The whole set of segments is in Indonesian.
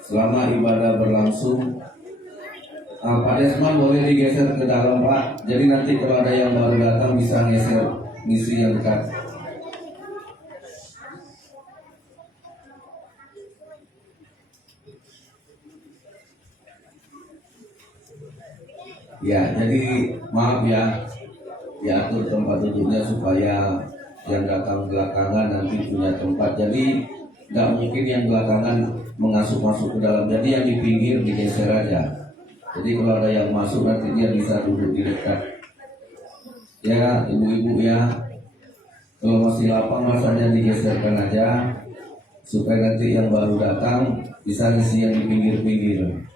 selama ibadah berlangsung. Pak Desman boleh digeser ke dalam Pak, jadi nanti kalau ada yang baru datang bisa geser ngisi yang dekat. Ya, jadi maaf ya, diatur tempat duduknya supaya yang datang belakangan nanti punya tempat. Jadi nggak mungkin yang belakangan masuk ke dalam. Jadi yang di pinggir digeser aja. Jadi kalau ada yang masuk nanti dia bisa duduk di dekat. Ya, ibu-ibu ya, kalau masih lapang masanya digeserkan aja supaya nanti yang baru datang bisa ngisi yang di pinggir-pinggir.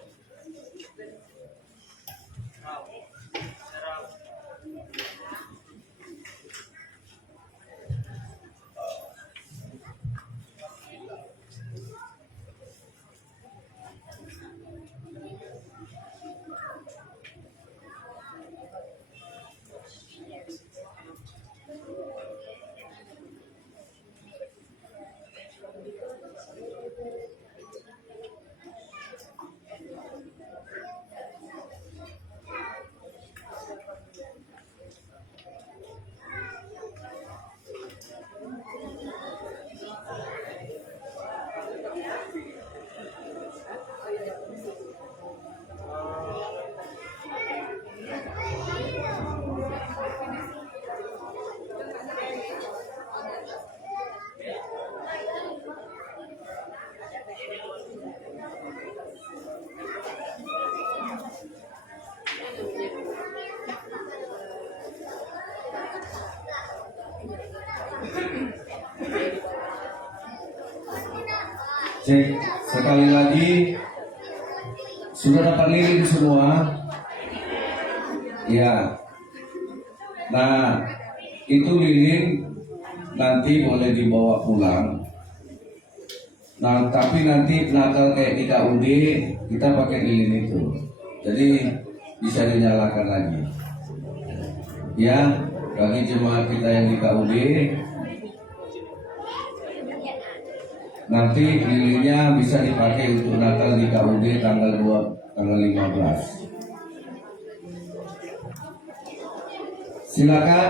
Cek sekali lagi, sudah dapat lilin semua? Ya. Nah, itu lilin nanti boleh dibawa pulang. Nah, tapi nanti Natal kayak di KUD kita pakai lilin itu, jadi bisa dinyalakan lagi. Ya, bagi jemaat kita yang di KUD. Nanti lilinnya bisa dipakai untuk Natal di KUD tanggal 15. Silakan,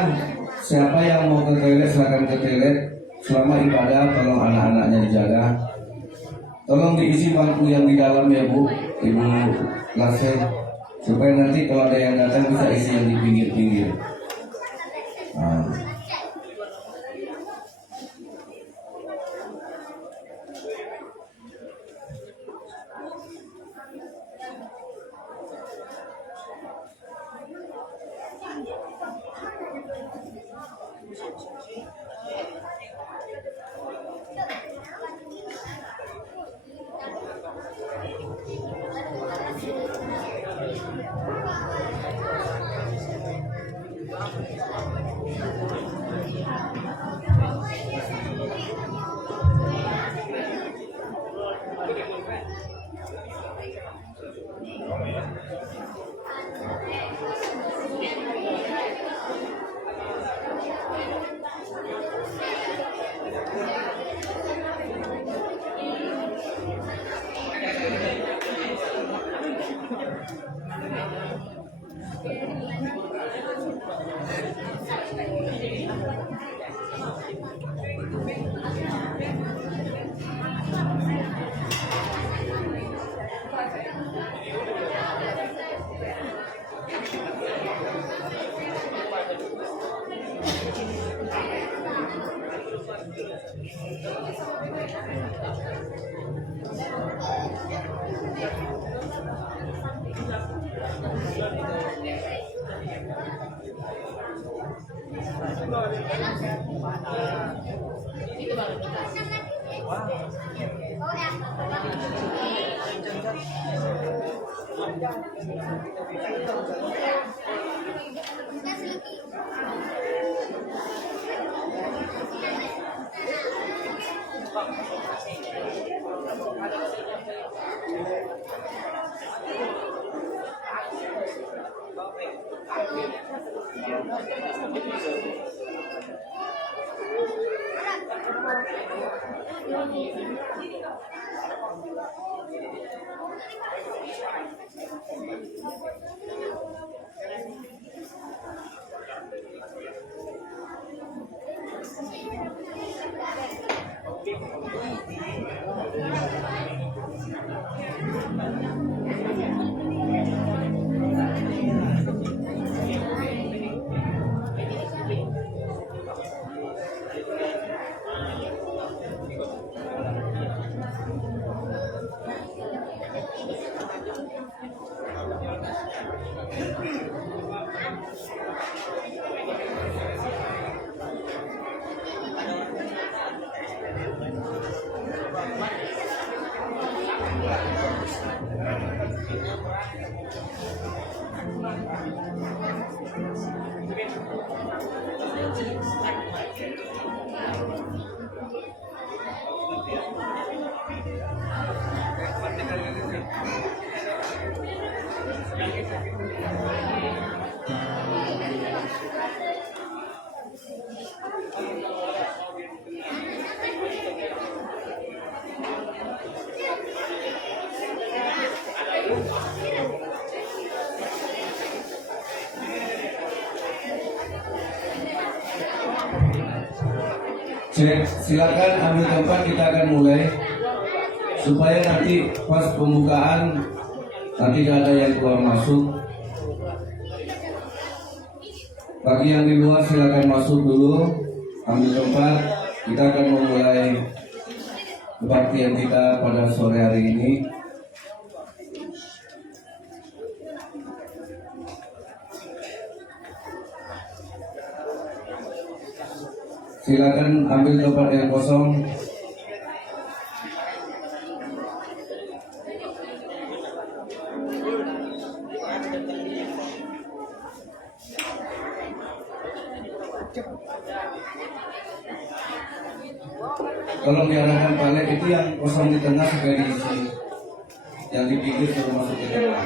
siapa yang mau ke toilet silakan ke toilet. Selama ibadah tolong anak-anaknya dijaga. Tolong diisi bangku yang di dalam ya Bu, Ibu Lase, supaya nanti kalau ada yang datang bisa isi yang di pinggir-pinggir. Nah. Cek, silakan ambil tempat, kita akan mulai supaya nanti pas pembukaan nanti tidak ada yang keluar masuk. Bagi yang di luar silakan masuk dulu, ambil tempat. Kita akan memulai kebaktian kita pada sore hari ini. Silakan ambil tempat yang kosong. Tolong diarahkan palet itu yang kosong di tengah supaya diisi, yang di pinggir suruh masuk ke tengah.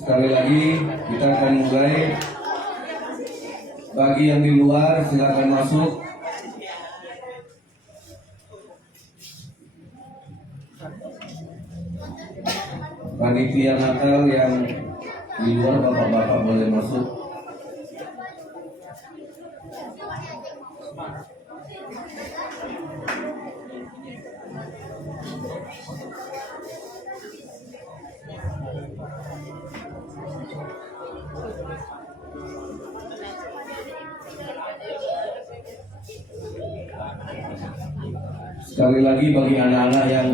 Sekali lagi kita akan mulai. Bagi yang di luar silakan masuk. Panitia Natal yang di luar, bapak-bapak boleh masuk. Sekali lagi bagi anak-anak yang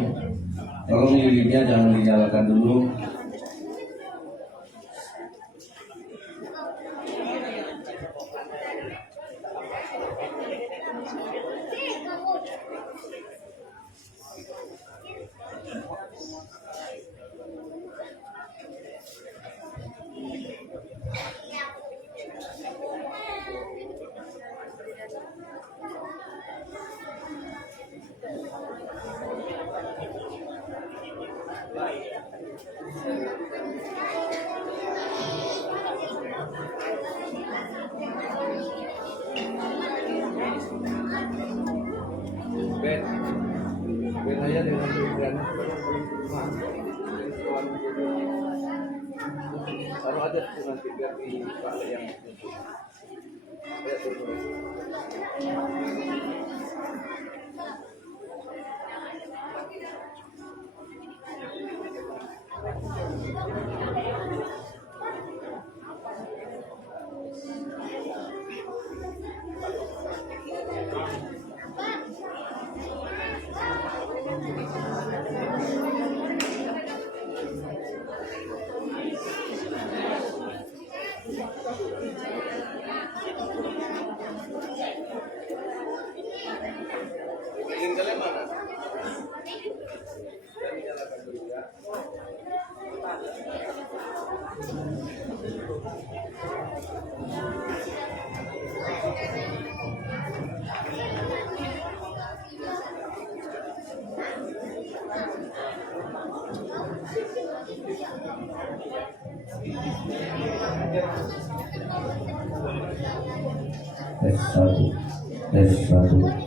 tolong lilinnya jangan dinyalakan dulu. Ben aja dengan tujuan baru ada nanti biar di balik yang Tes satu, tes satu.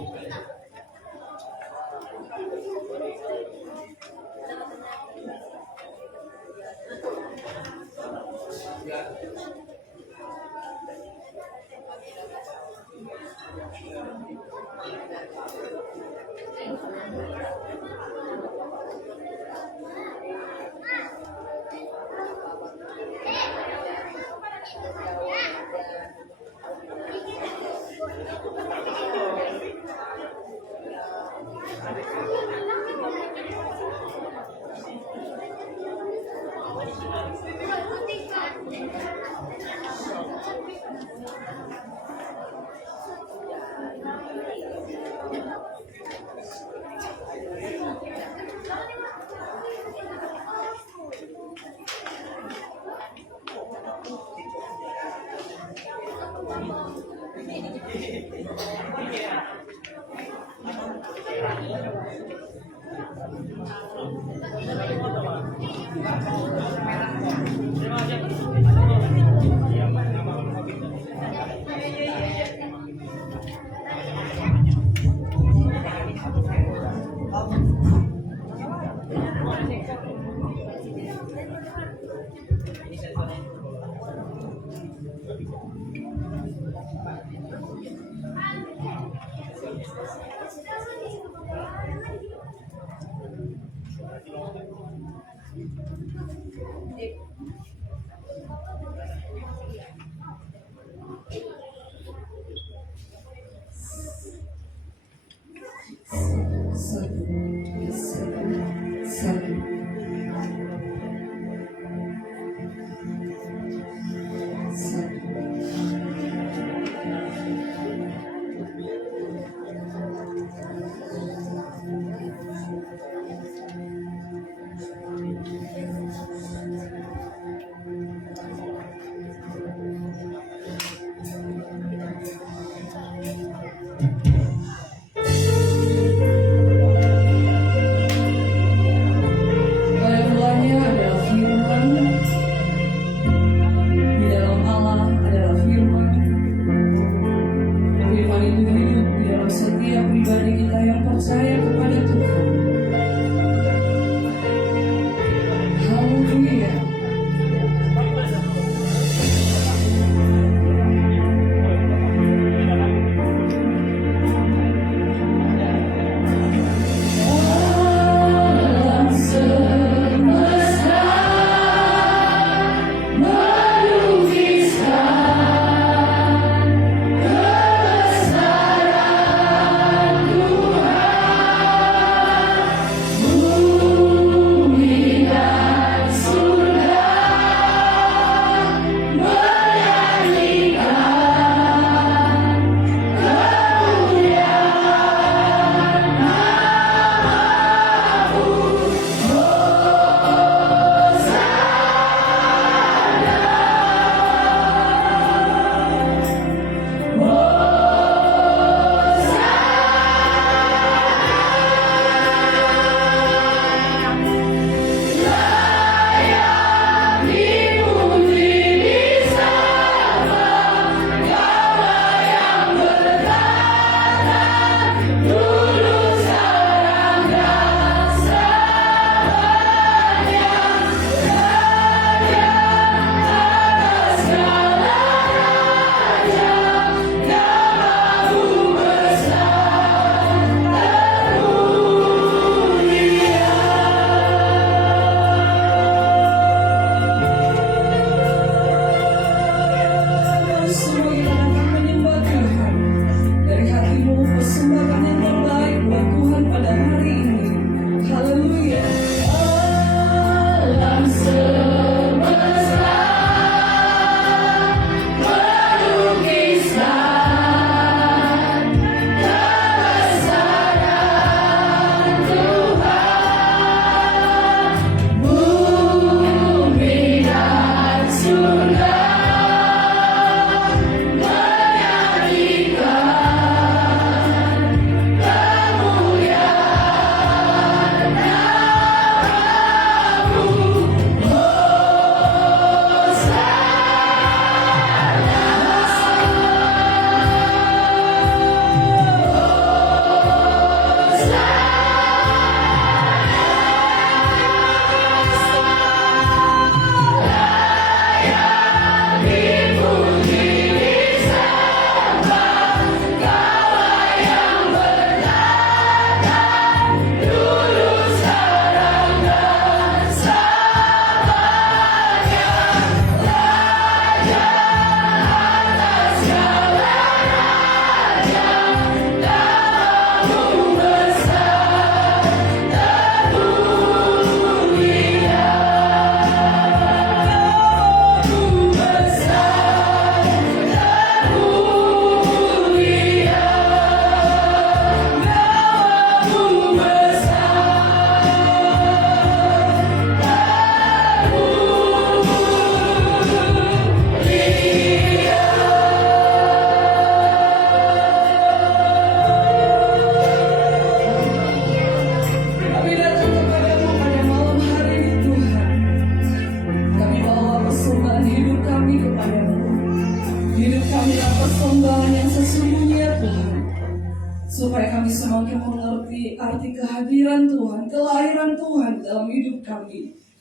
kehadiran Tuhan dalam hidup kami.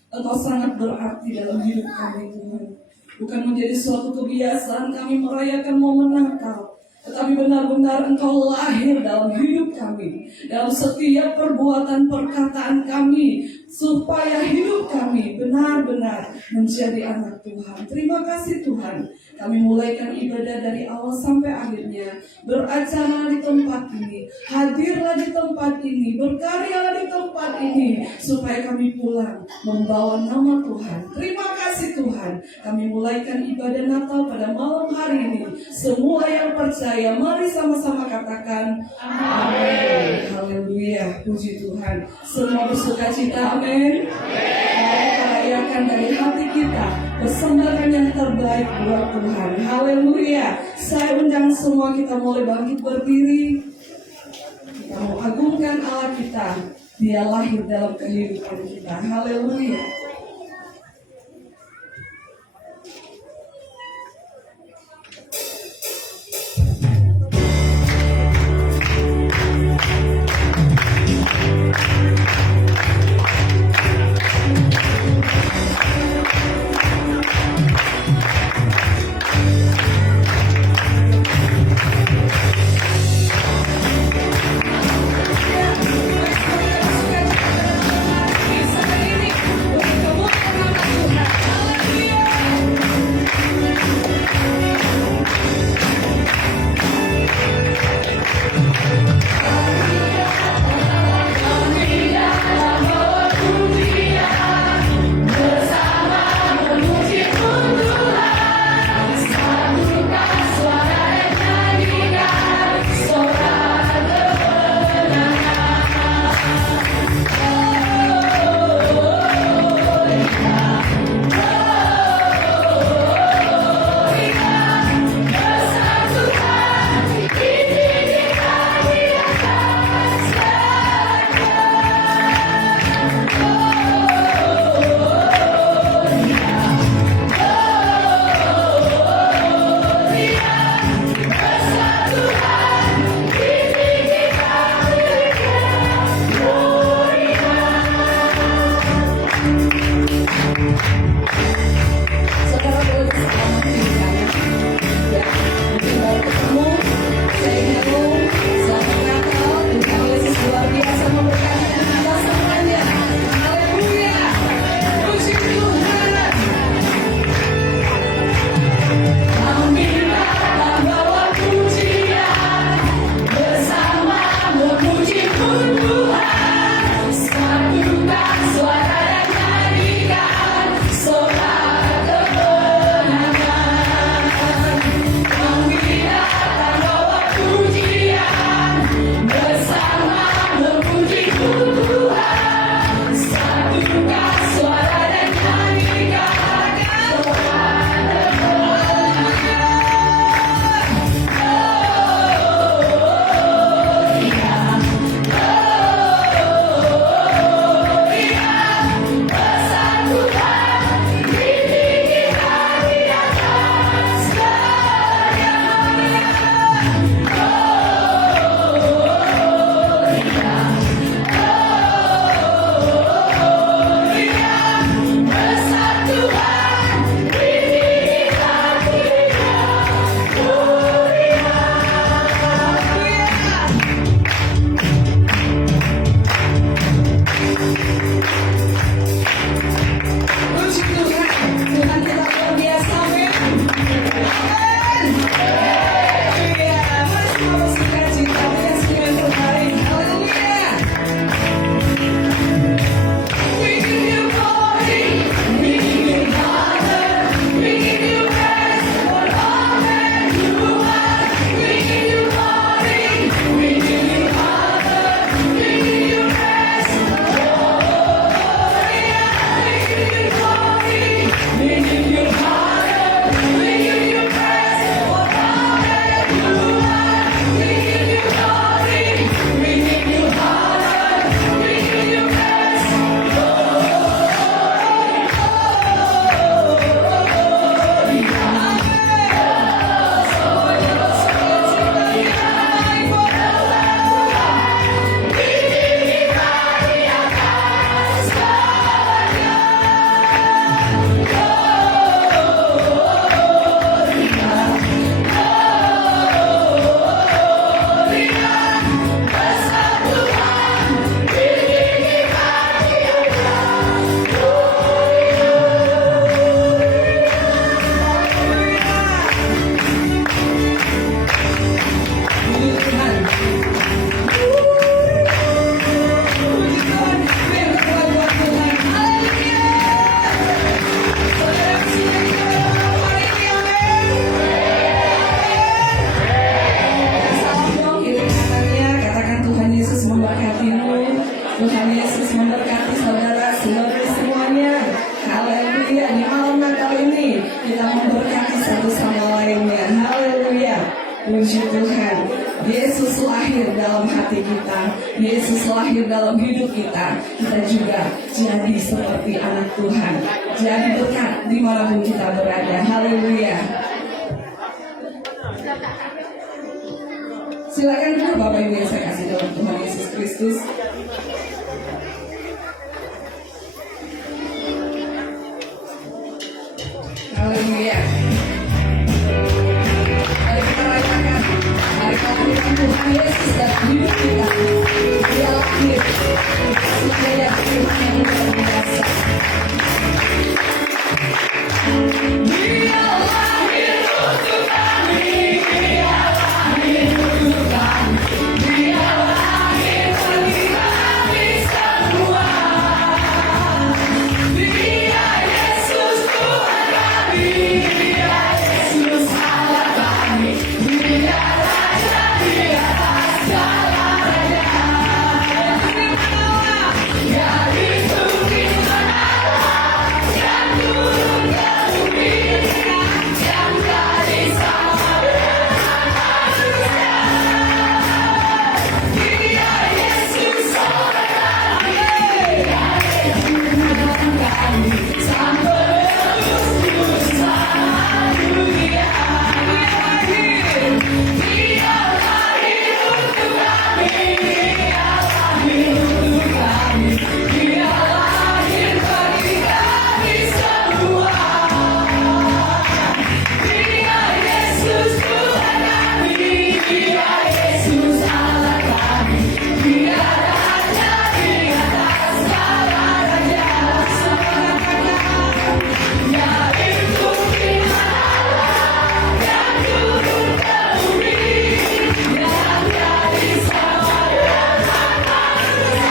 Engkau sangat berarti dalam hidup kami Tuhan. Bukan menjadi suatu kebiasaan kami merayakan momen Natal, tetapi benar-benar Engkau lahir dalam hidup kami, dalam setiap perbuatan perkataan kami, supaya hidup kami benar-benar menjadi anak Tuhan. Terima kasih Tuhan. Kami mulaikan ibadah dari awal sampai akhirnya. Beracara di tempat ini, hadirlah di tempat ini, berkaryalah di tempat ini, supaya kami pulang membawa nama Tuhan. Terima kasih Tuhan. Kami mulaikan ibadah Natal pada malam hari ini. Semua yang percaya, mari sama-sama katakan amin. Haleluya, puji Tuhan. Semua bersuka cita, amin. Mari kita rayakan dari hati kita, persembahkan yang terbaik buat Tuhan. Haleluya. Saya undang semua kita mulai bangkit berdiri. Kita mau agungkan Allah kita. Dia lahir dalam kehidupan kita. Haleluya. Puji Tuhan. Yesus lahir dalam hati kita, Yesus lahir dalam hidup kita. Kita juga jadi seperti anak Tuhan, jadi berkat dimanapun kita berada. Haleluya. Silakan dulu Bapak Ibu yang saya kasih dalam Tuhan Yesus Kristus. Haleluya. Mari kita rayakan hari kelahiran Tuhan Yesus dalam hidup kita. Dia lahir supaya Tuhan yang luar biasa. Dia lahir untuk kami. Dia lahir untuk kami. Dia lahir bagi kami semua. Dia Yesus Tuhan kami. Dia Yesus Allah kami. Dia Raja di atas segala raja. Dari bumi manapun yang turun ke bumi, yang dari samudra manusia. Dia Yesus orang kami. Dia Yesus Tuhan kami. Sampai terus sama dunia. Dia lahir untuk kami. Dia lahir untuk kami. Dia lahir bagi kami semua. Dia Yesus Tuhan kami. Dia Yesus Allah kami. Dia Raja di atas segala raja. Semua katakan, dari bumi manapun yang turun ke bumi, yang dari samudra manusia.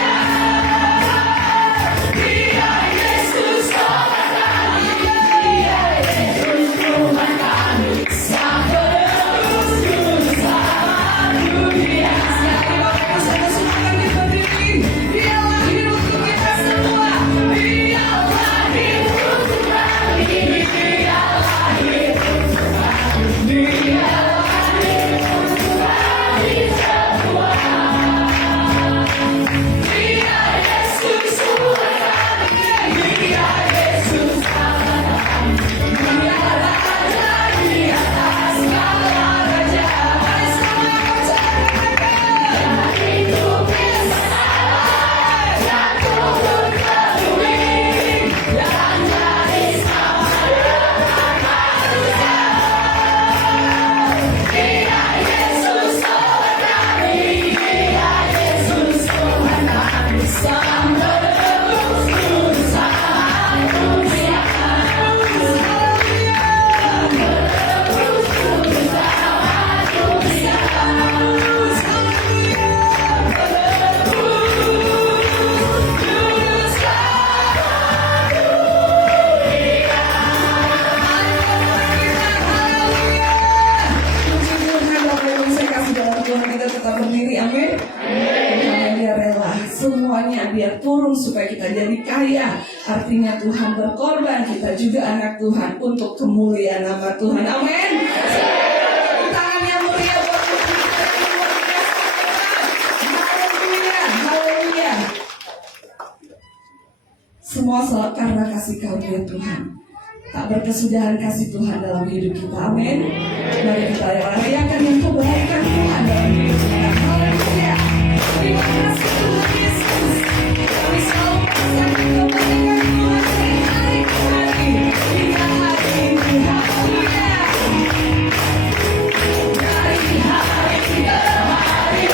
Dia Yesus orang kami. Dia Yesus Tuhan kami. Sampai terus sama dunia. Sekali Bapak Ibu saudara semua kami berdiri. Dia lahir untuk kita semua. Dia lahir untuk kami. Dia lahir untuk kami. Dia lahir untuk kami semua. Dia Yesus Tuhan kami. Dia Yesus Allah kami. Dia Raja di atas segala raja. Mari sama katakan, dari bumi manapun yang turun ke bumi, yang dari samudra manusia. Dia Yesus Tuhan kami. Dia Yesus Tuhan kami. Sampai terus sama dunia. Puji Tuhan, Bapak Ibu saya kasih dalam Tuhan, kita tetap berdiri, amin. Tuhan dia rela semuanya dia turun supaya kita jadi kaya. Artinya Tuhan berkorban, kita juga anak Tuhan untuk kemuliaan nama Tuhan, amin. Tangan yang mulia buat Tuhan kita yang luar biasa. Haleluya, haleluya. Semua salah karena kasih karunia Tuhan. Tak berkesudahan kasih Tuhan dalam hidup kita, amin. Mari kita rayakan yang kebaikan Tuhan dalam hidup kita. Haleluya. Terima kasih Tuhan Yesus. Kami selalu merasakan kebaikan Tuhan dari hari ke hari hingga hari ini. Haleluya. Dari hari ke hari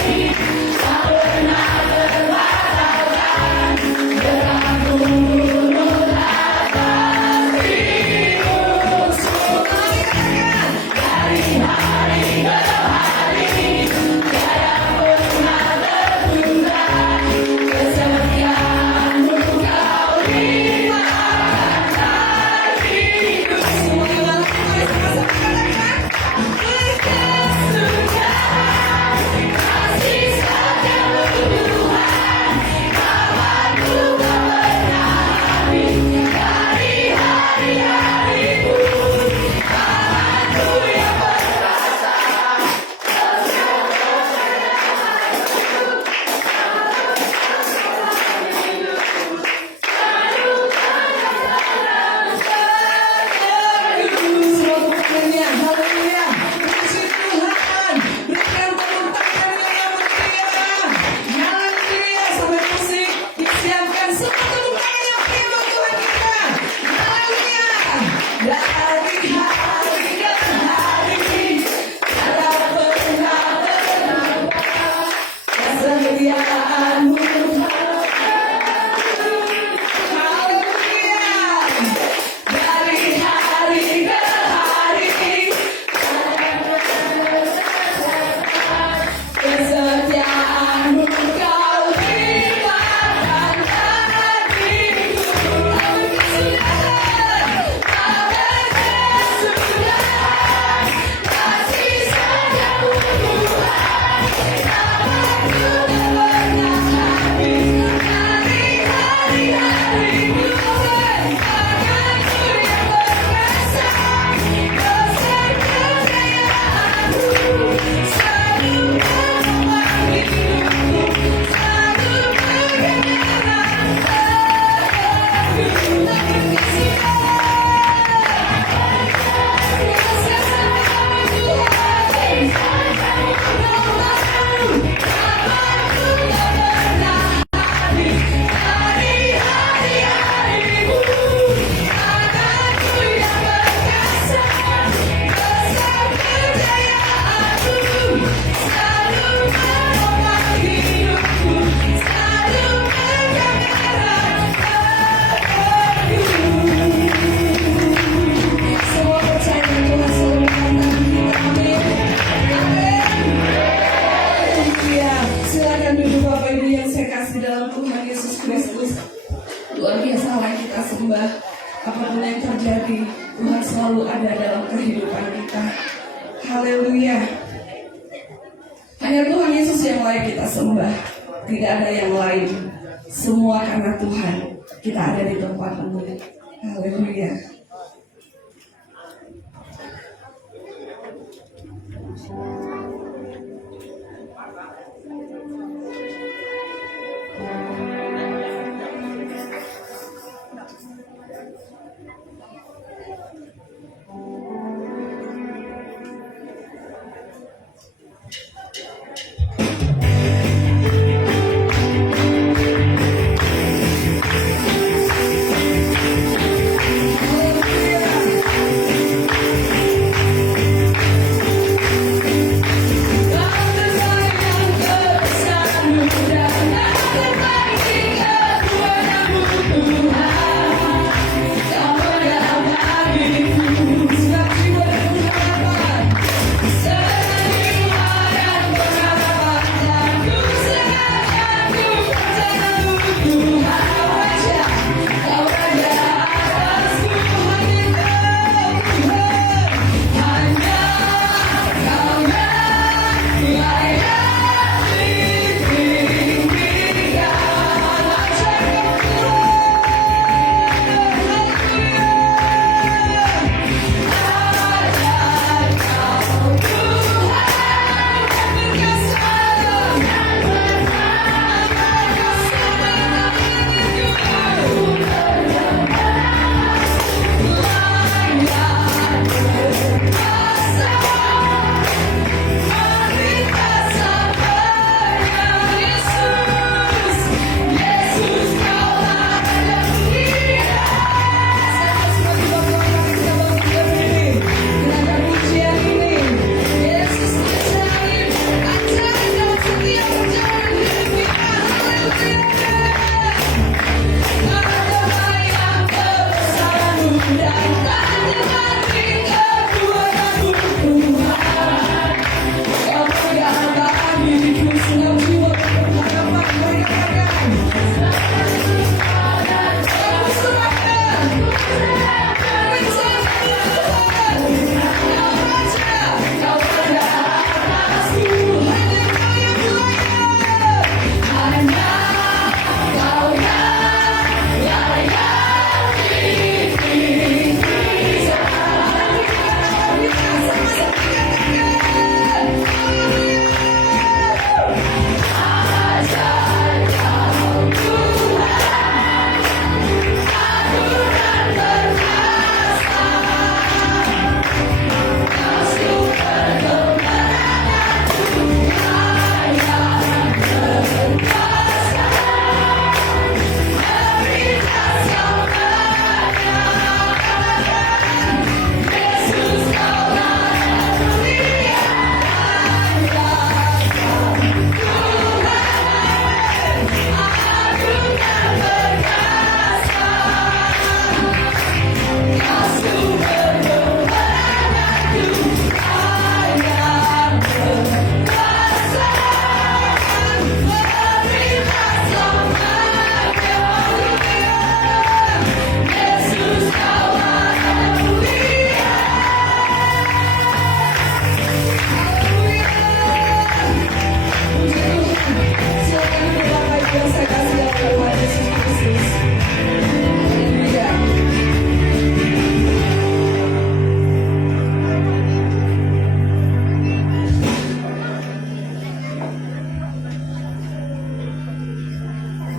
tak pernah terbatalkan. Gerak gunung atas dirimu. Semua kami katakan, dari hari ke hari tiada pernah tertunda. Apapun yang terjadi, Tuhan selalu ada dalam kehidupan kita. Haleluya. Hanya Tuhan Yesus yang layak kita sembah. Tidak ada yang lain. Semua karena Tuhan kita ada di tempat ini. Haleluya.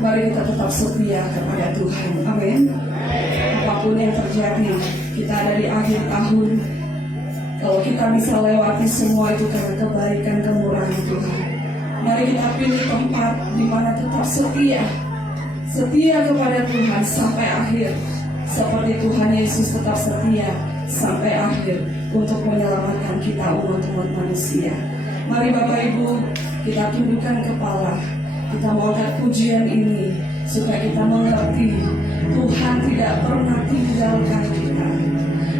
Mari kita tetap setia kepada Tuhan. Amin. Apapun yang terjadi, kita ada di akhir tahun. Kalau kita bisa lewati semua itu karena kebaikan kemurahan Tuhan. Mari kita pilih tempat di mana tetap setia. Setia kepada Tuhan sampai akhir. Seperti Tuhan Yesus tetap setia sampai akhir untuk menyelamatkan kita umat-umat manusia. Mari Bapak Ibu, kita tundukkan kepala. Kita mau angkat pujian ini supaya kita mengerti Tuhan tidak pernah tinggalkan kita.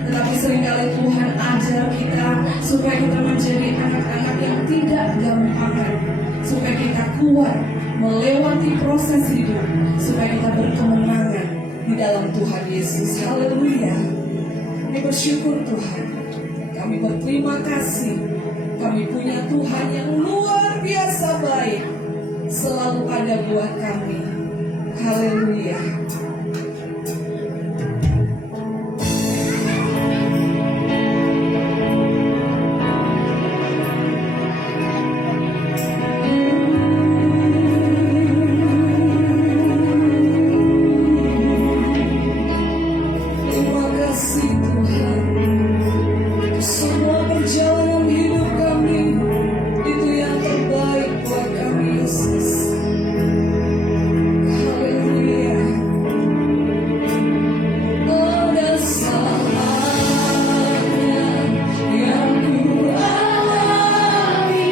Tetapi seringkali Tuhan ajar kita supaya kita menjadi anak-anak yang tidak gampang, supaya kita kuat melewati proses hidup, supaya kita berkemenangan di dalam Tuhan Yesus. Haleluya. Kami bersyukur Tuhan. Kami berterima kasih. Kami punya Tuhan yang luar biasa baik. Selalu ada buat kami. Haleluya. Terima kasih Tuhan. Semua perjalanan hidup kami itu yang terbaik buat kami Yesus. Haleluya. Ada saatnya yang ku alami,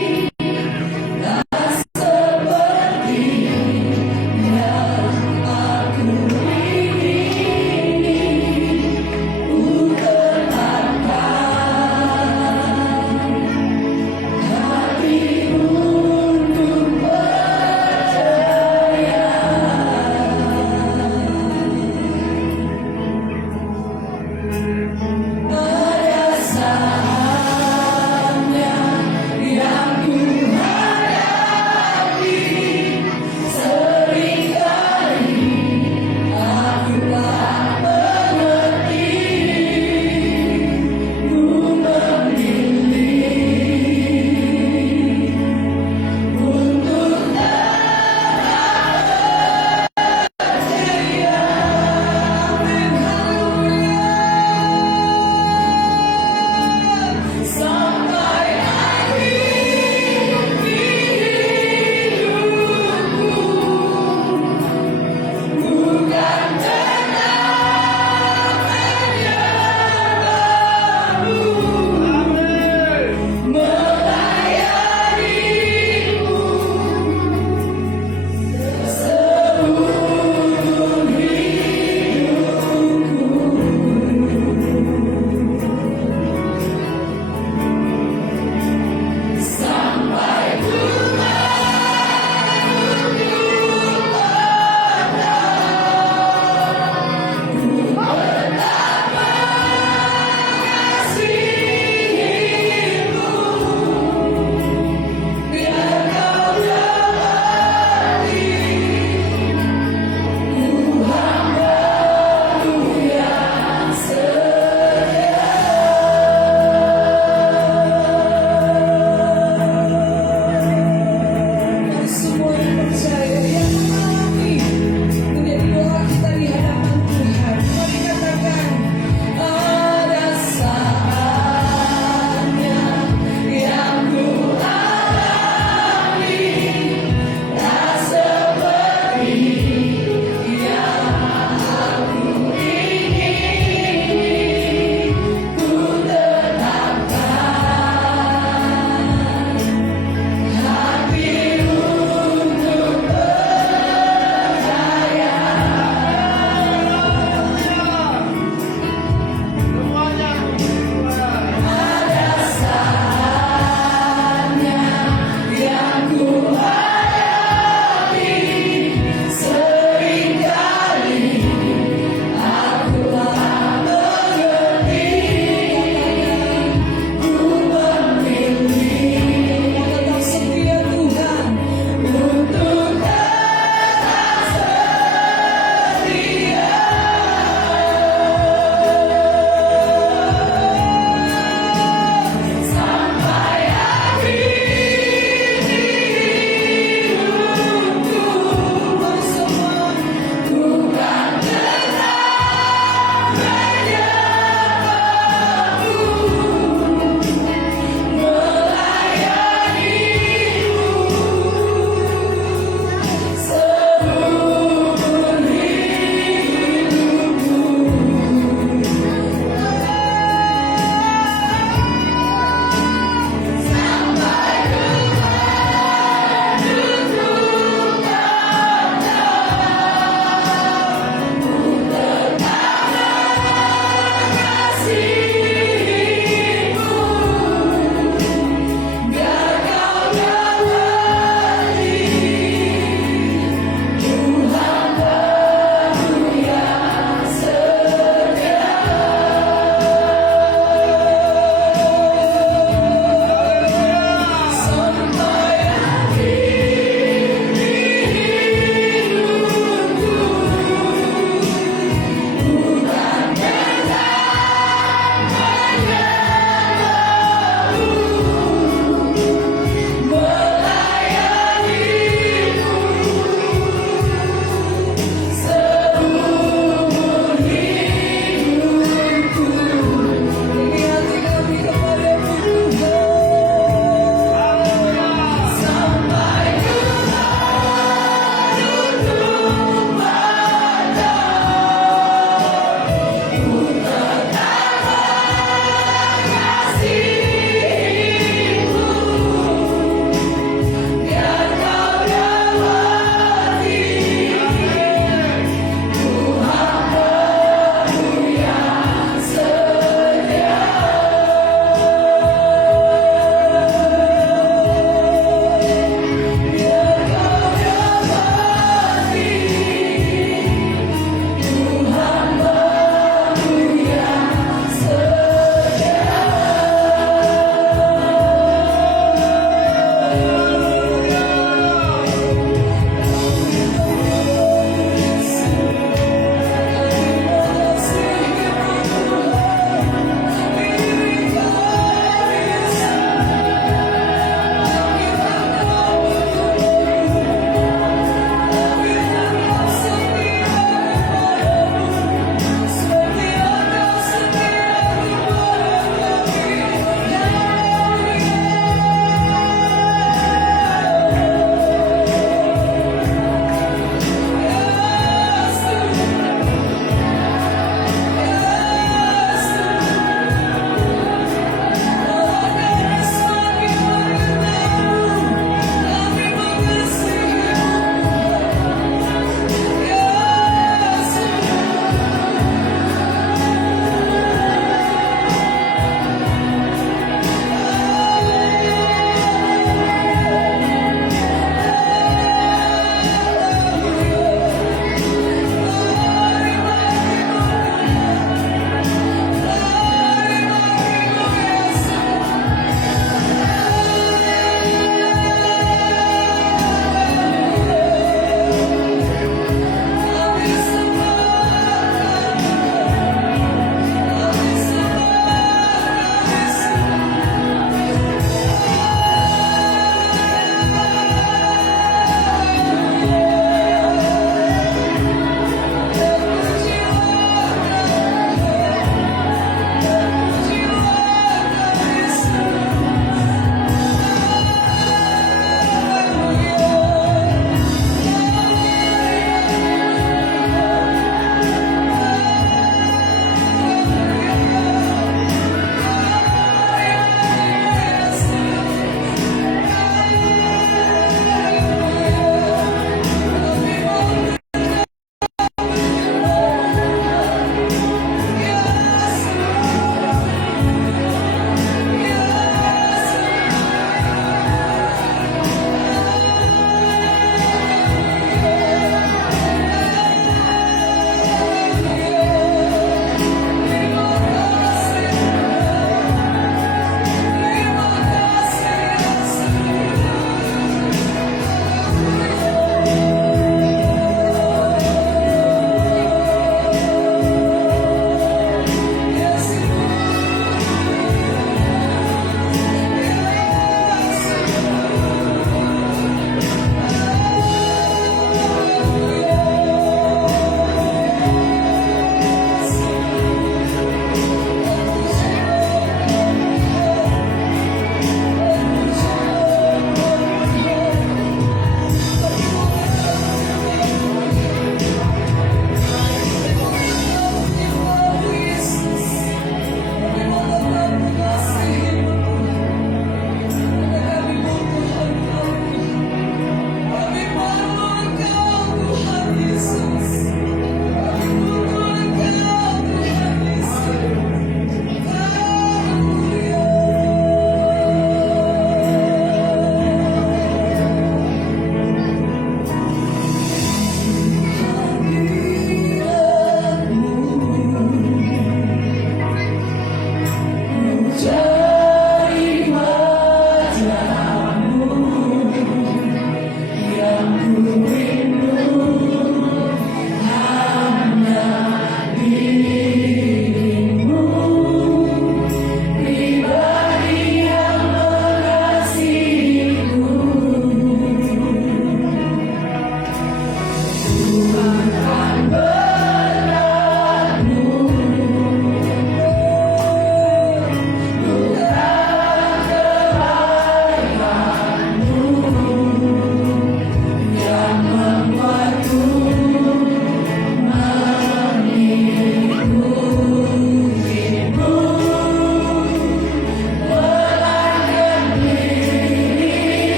tak seperti yang aku ingini. Ku tenangkan hati untuk percaya. Pada saatnya yang ku hadapi, seringkali aku tak mengerti. Ku memilih untuk percaya. Amin. Haleluya.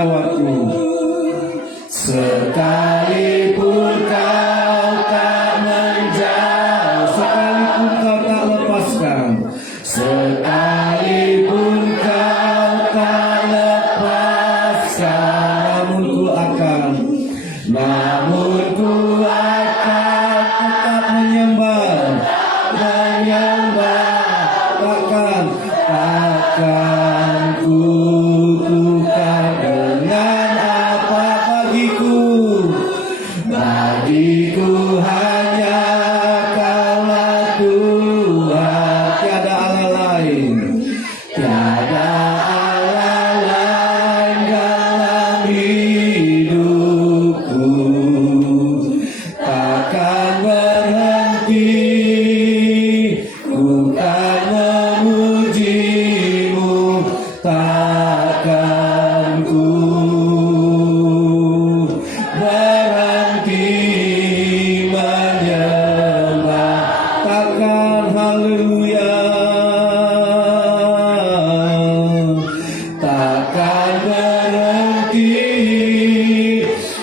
melawatku. Sekalipun kau tak menjauh, sekalipun kau tak lepaskan, sekalipun kau tak lepaskan, namun ku akan tetap menyembah, takkan ku tukar dengan apa bagiku hanya Kaulah Tuhan, tiada Allah lain, dalam hidupku, takkan berhenti ku kan memujimu, takkan ku berhenti menyembah, takkan haleluya, takkan berhenti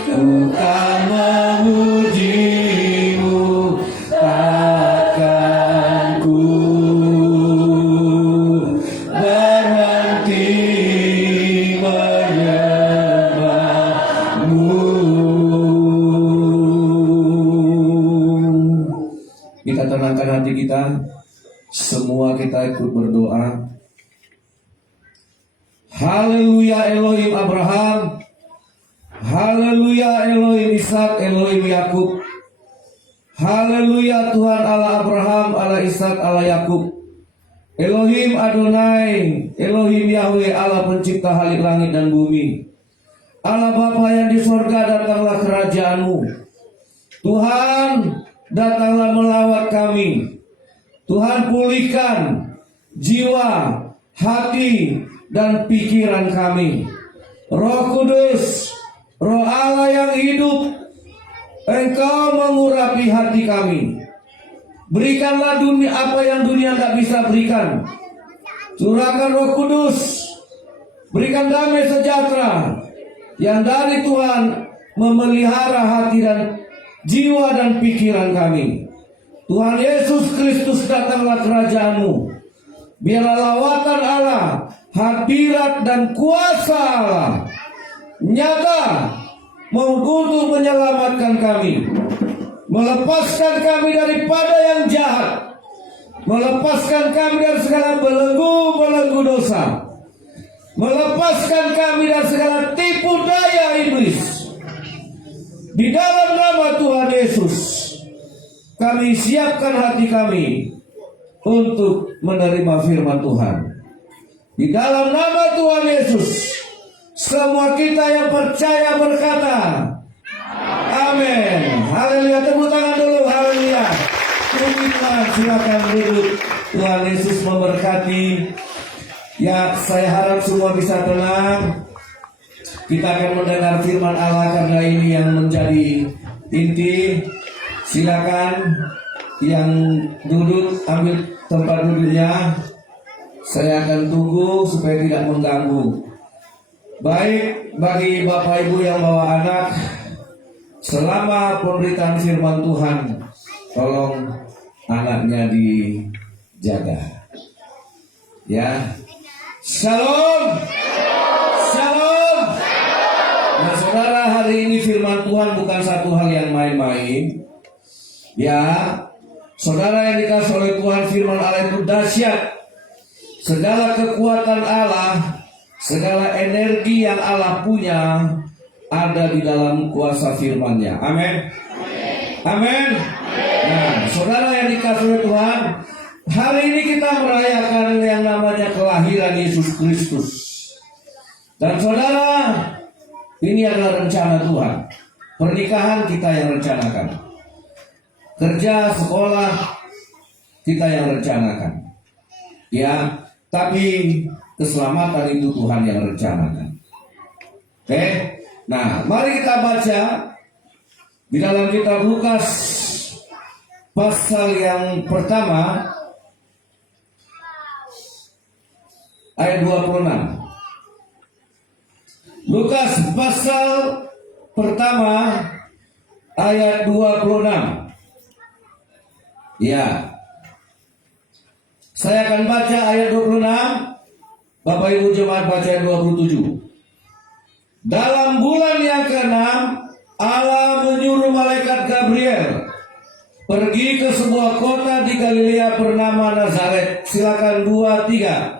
ku kan memujimu, takkan ku berhenti menyembahmu. Kita tenangkan hati kita, semua kita ikut berdoa. Haleluya Elohim Abraham, haleluya Elohim Ishak, Elohim Yakub. Haleluya Tuhan Allah Abraham, Allah Ishak, Allah Yakub. Elohim Adonai, Elohim Yahweh, Allah pencipta halik langit dan bumi. Allah Bapa yang di sorga, datanglah kerajaanmu. Tuhan, datanglah melawat kami. Tuhan, pulihkan jiwa, hati, dan pikiran kami. Roh Kudus, Roh Allah yang hidup, Engkau mengurapi hati kami. Berikanlah dunia apa yang dunia tak bisa berikan. Curahkan Roh Kudus, berikan damai sejahtera yang dari Tuhan memelihara hati dan jiwa dan pikiran kami. Tuhan Yesus Kristus, datanglah kerajaan-Mu. Biarlah lawatan Allah, hadirat dan kuasa Allah nyata untuk menyelamatkan kami, melepaskan kami daripada yang jahat, melepaskan kami dari segala belenggu dosa, melepaskan kami dari segala tipu daya iblis. Di dalam nama Tuhan Yesus, kami siapkan hati kami untuk menerima firman Tuhan. Di dalam nama Tuhan Yesus, semua kita yang percaya berkata, amin. Haleluya, tepuk tangan dulu, haleluya. Puji Tuhan, silakan duduk. Tuhan Yesus memberkati. Ya, saya harap semua bisa tenang. Kita akan mendengar firman Allah karena ini yang menjadi inti. Silakan yang duduk ambil tempat duduknya. Saya akan tunggu supaya tidak mengganggu. Baik, bagi Bapak Ibu yang bawa anak, selama pemberitaan firman Tuhan, tolong anaknya dijaga. Ya. Shalom. Shalom. Nah, saudara, hari ini firman Tuhan bukan satu hal yang main-main. Ya, saudara yang dikasih oleh Tuhan, firman Allah itu dahsyat. Segala kekuatan Allah, segala energi yang Allah punya ada di dalam kuasa firman-Nya. Amin. Amin. Nah, saudara yang dikasih oleh Tuhan, hari ini kita merayakan yang namanya kelahiran Yesus Kristus. Dan saudara, ini adalah rencana Tuhan. Pernikahan kita yang rencanakan. Kerja, sekolah, kita yang rencanakan. Ya, tapi keselamatan itu Tuhan yang rencanakan. Oke? Nah, mari kita baca di dalam kitab Lukas pasal yang pertama ayat 26. Lukas pasal pertama ayat 26. Ya. Saya akan baca ayat 26. Bapak Ibu jemaat baca ayat 27. Dalam bulan yang ke-6, Allah menyuruh malaikat Gabriel pergi ke sebuah kota di Galilea bernama Nazaret. Silakan 2, 3.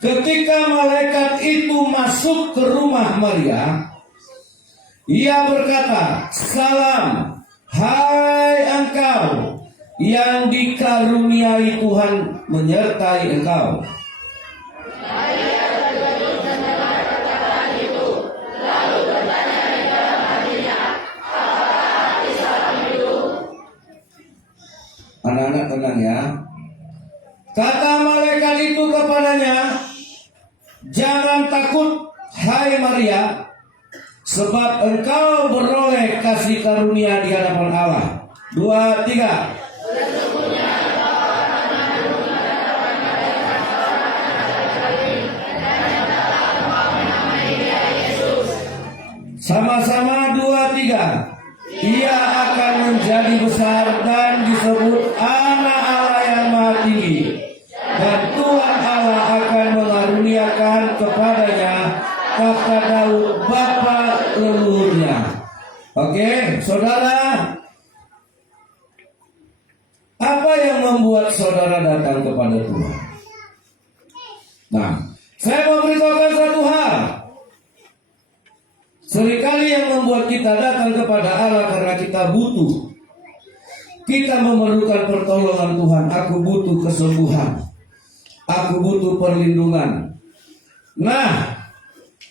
Ketika malaikat itu masuk ke rumah Maria, ia berkata, "Salam, hai engkau yang dikaruniai Tuhan menyertai engkau." Anak-anak tenang ya. Kata malaikat itu kepadanya, "Jangan takut, hai Maria, sebab engkau beroleh kasih karunia di hadapan Allah." 2, 3. Sama-sama 2, 3. Ia akan menjadi besar dan disebut Anak Allah yang Maha Tinggi, dan Tuhan Allah akan mengaruniakan kepadanya tahta Daud bapa leluhurnya. Oke, saudara, apa yang membuat saudara datang kepada Tuhan? Nah, saya mau beritahukan satu hal. Seringkali yang membuat kita datang kepada Allah karena kita butuh. Kita memerlukan pertolongan Tuhan. Aku butuh kesembuhan. Aku butuh perlindungan. Nah,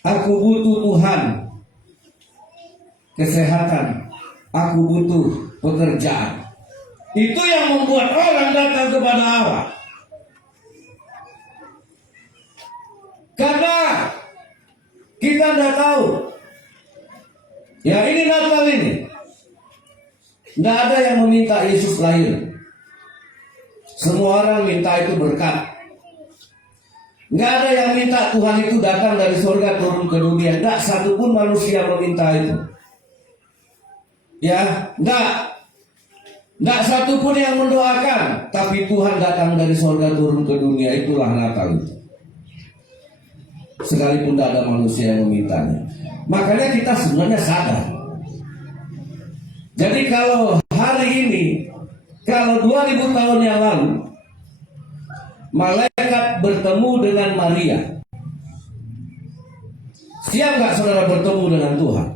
aku butuh Tuhan kesehatan. Aku butuh pekerjaan. Itu yang membuat orang datang kepada Allah. Karena kita tidak tahu. Ya, ini Natal ini. Tidak ada yang meminta Yesus lahir. Semua orang minta itu berkat. Nggak ada yang minta Tuhan itu datang dari surga turun ke dunia. Nggak satupun manusia meminta itu. Ya, nggak satupun yang mendoakan. Tapi Tuhan datang dari surga turun ke dunia. Itulah Natal itu. Sekalipun tidak ada manusia yang memintanya. Makanya kita sebenarnya sadar. Jadi kalau hari ini, kalau 2000 tahun yang lalu, malaikat bertemu dengan Maria, siap nggak saudara bertemu dengan Tuhan?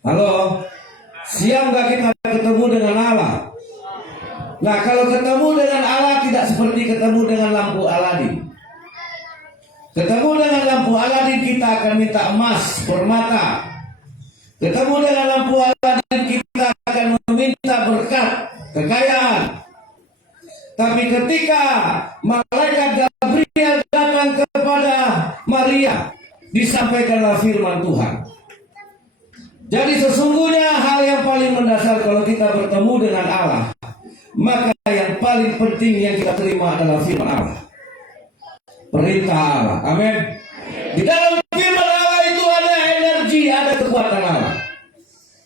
Halo, siap nggak kita ketemu dengan Allah? Nah, kalau ketemu dengan Allah tidak seperti ketemu dengan lampu Aladin. Ketemu dengan lampu Aladin kita akan minta emas, permata. Ketemu dengan lampu Aladin kita akan meminta berkat, kekayaan. Tapi ketika malaikat Gabriel datang kepada Maria, disampaikanlah firman Tuhan. Jadi sesungguhnya hal yang paling mendasar kalau kita bertemu dengan Allah, maka yang paling penting yang kita terima adalah firman Allah. Perintah Allah. Amin. Di dalam firman Allah itu ada energi, ada kekuatan Allah.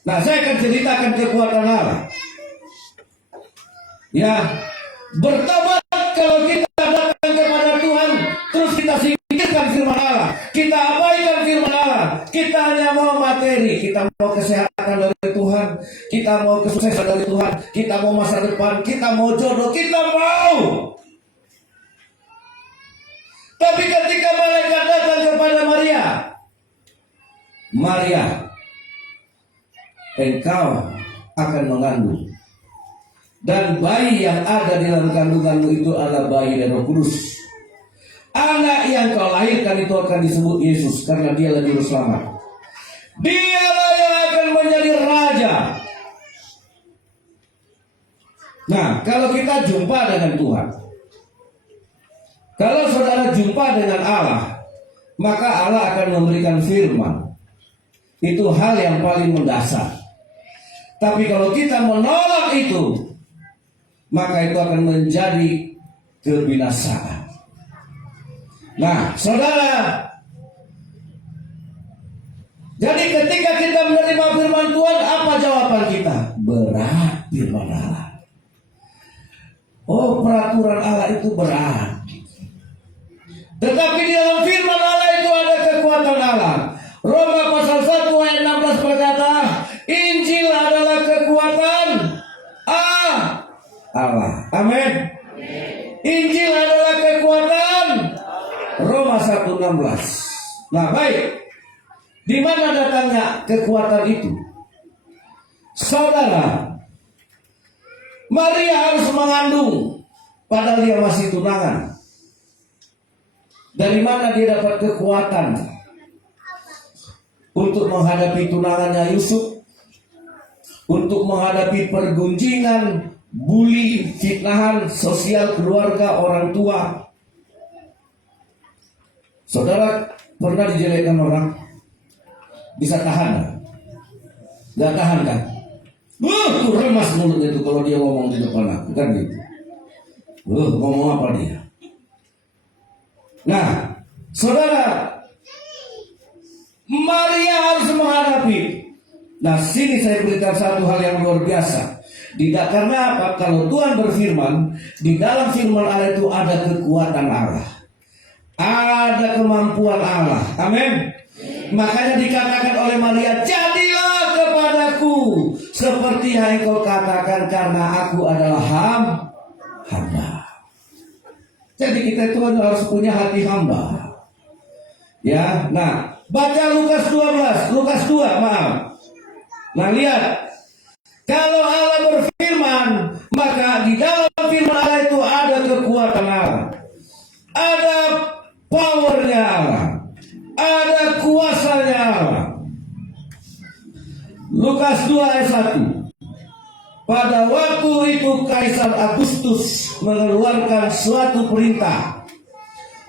Nah, saya akan ceritakan kekuatan Allah. Ya, bertobat kalau kita datang kepada Tuhan, terus kita singkirkan firman Allah, kita abaikan firman Allah, kita hanya mau materi, kita mau kesehatan dari Tuhan, kita mau kesuksesan dari Tuhan, kita mau masa depan, kita mau jodoh, kita mau. Tapi ketika malaikat datang kepada Maria, Maria, engkau akan mengandung, dan bayi yang ada di dalam kandunganmu itu adalah bayi dari Roh Kudus. Anak yang kau lahirkan itu akan disebut Yesus, karena dia juru selamat. Dialah yang akan menjadi raja. Nah, kalau kita jumpa dengan Tuhan, kalau saudara jumpa dengan Allah, maka Allah akan memberikan firman. Itu hal yang paling mendasar. Tapi kalau kita menolak itu, maka itu akan menjadi kebinasaan. Nah, saudara, jadi ketika kita menerima firman Tuhan, apa jawaban kita? Berat firman Allah. Oh, peraturan Allah itu berat. Tetapi di dalam firman Allah itu ada kekuatan Allah. Roma pasal 1 ayat 16 berkata, Injil adalah kekuatan Allah. Amin. Injil adalah kekuatan Roma 1:16. Nah, baik. Di mana datangnya kekuatan itu? Saudara, Maria harus mengandung padahal dia masih tunangan. Dari mana dia dapat kekuatan untuk menghadapi tunangannya Yusuf? Untuk menghadapi pergunjingan, bully, fitnahan sosial keluarga orang tua. Saudara pernah dijelekkan orang? Bisa tahan? Gak tahan kan? Tuh remas mulutnya itu kalau dia ngomong di depan aku kan gitu. Ngomong apa dia? Nah, saudara, Maria harus menghadapi. Nah, sini saya berikan satu hal yang luar biasa. Tidak karena apa? Kalau Tuhan berfirman, di dalam firman Allah itu ada kekuatan Allah, ada kemampuan Allah. Amin. Makanya dikatakan oleh Maria, jadilah kepadaku seperti yang engkau katakan, karena aku adalah hamba. Jadi kita itu harus punya hati hamba. Ya, nah, baca Lukas 2, maaf. Nah, lihat. Kalau Allah berfirman, maka di dalam firman Allah itu ada kekuatan Allah. Ada powernya Allah. Ada kuasanya Allah. Lukas 2 ayat 1. Pada waktu itu Kaisar Agustus mengeluarkan suatu perintah,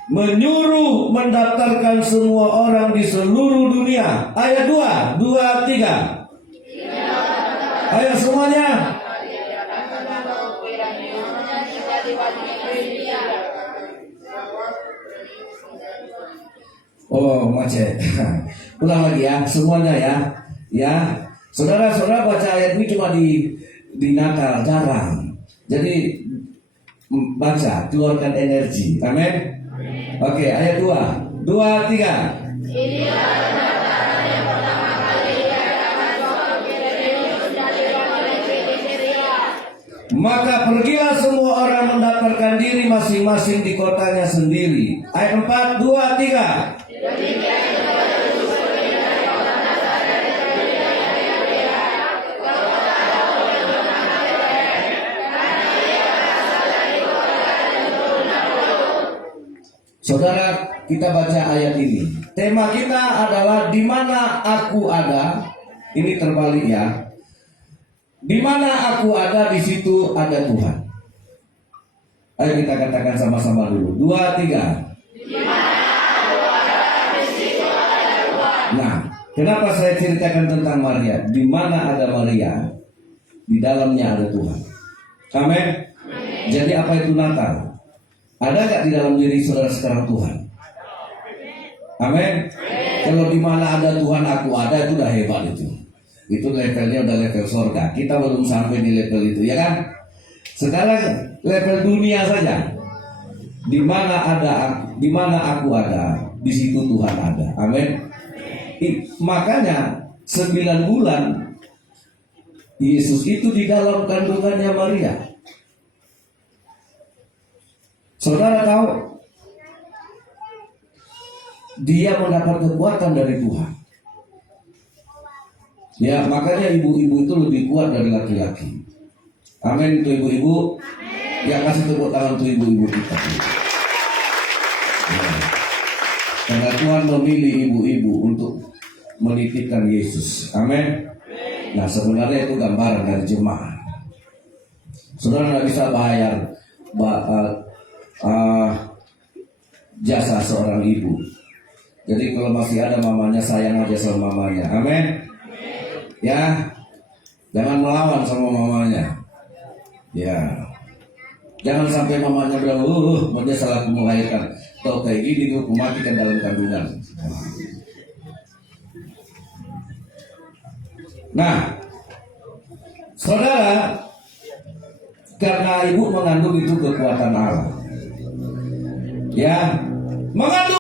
menyuruh mendaftarkan semua orang di seluruh dunia. Ayat 2, 3. Ayo semuanya. Oh, macet. Ulang lagi ya, semuanya ya. Ya, saudara-saudara baca ayat ini cuma di Natal, jarang. Jadi baca, keluarkan energi. Amin. Oke, ayat 2, 3. Maka pergilah semua orang mendaftarkan diri masing-masing di kotanya sendiri. Ayat 4, 2, 3. Saudara, kita baca ayat ini. Tema kita adalah di mana aku ada. Ini terbalik ya. Di mana aku ada, di situ ada Tuhan. Ayo kita katakan sama-sama dulu. 2, 3. Di mana aku ada, di situ ada Tuhan. Nah, kenapa saya ceritakan tentang Maria? Di mana ada Maria, di dalamnya ada Tuhan. Amin. Jadi apa itu Natal? Ada gak di dalam diri saudara sekarang Tuhan? Amin. Kalau di mana ada Tuhan aku ada, itu udah hebat itu. Itu levelnya udah level surga. Kita belum sampai di level itu, ya kan? Sekarang level dunia saja. Di mana aku ada, di situ Tuhan ada. Amin. Makanya 9 bulan Yesus itu di dalam kandungannya Maria. Saudara tahu, dia mendapat kekuatan dari Tuhan. Ya, makanya ibu-ibu itu lebih kuat dari laki-laki. Amin, itu ibu-ibu. Yang kasih tepuk tangan untuk ibu-ibu kita. Ya. Karena Tuhan memilih ibu-ibu untuk menitipkan Yesus. Amin. Nah, sebenarnya itu gambaran dari jemaat. Saudara nggak bisa bayar jasa seorang ibu. Jadi kalau masih ada mamanya, sayang aja sama mamanya. Amin. Ya, Jangan melawan sama mamanya. Ya. Jangan sampai mamanya bilang, mau dia salah melahirkan. Tahu kayak gini, gue matikan dalam kandungan. Nah, saudara, karena ibu mengandung itu kekuatan Allah. Ya, mengandung